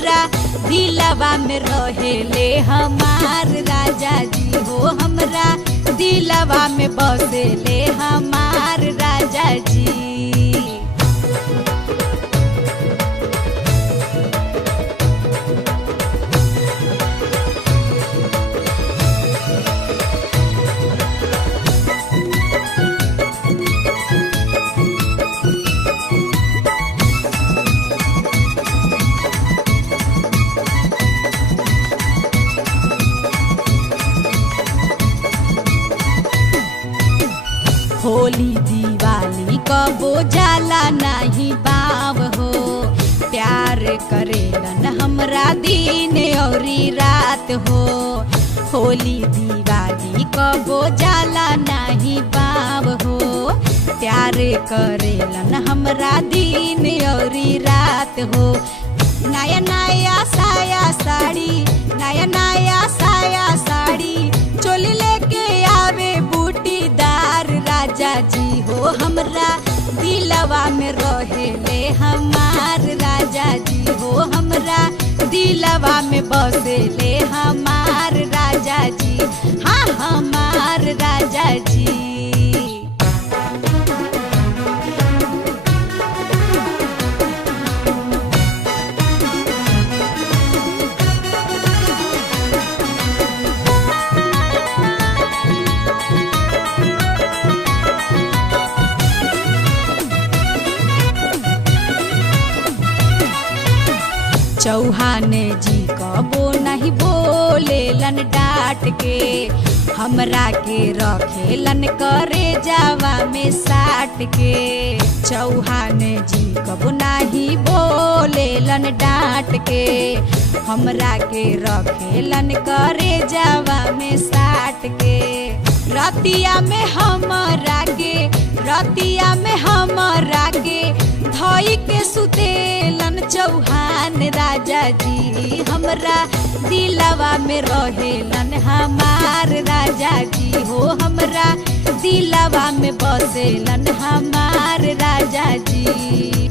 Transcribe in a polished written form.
हमरा दिलवा में रहेले हमार राजा जी हो हमरा दिलवा में बसेले हमार राजा जी। होली दिवाली कबो जाला नहीं बाव हो प्यार करेलन हमरा दिन औरी रात हो। होली दिवाली कबो जाला नहीं बाव हो प्यार करेलन हमरा दिन औरी रात हो। नया नया साया साड़ी नया नया साया साड़ी चोली लेके आवे बूटीदार राजा जी हो हमरा दिलवा में रहेले हमार राजा जी हो हमरा दिलवा में बसेले हमार राजा जी हाँ हमार राजा जी। चौहान जी कबो नहीं बोलेलन डांट के हमरा के रखेलन करे जावा में साट के। चौहान जी कबो नहीं बोलेलन डांट के हमरा के रखेलन करे जावा में साट के। रतिया में हमरा के धई के सुतेलन चौहान राजा जी हमरा दिलवा में रहेलन हमार राजा जी हो हमरा दिलवा में बसेलन हमार राजा जी।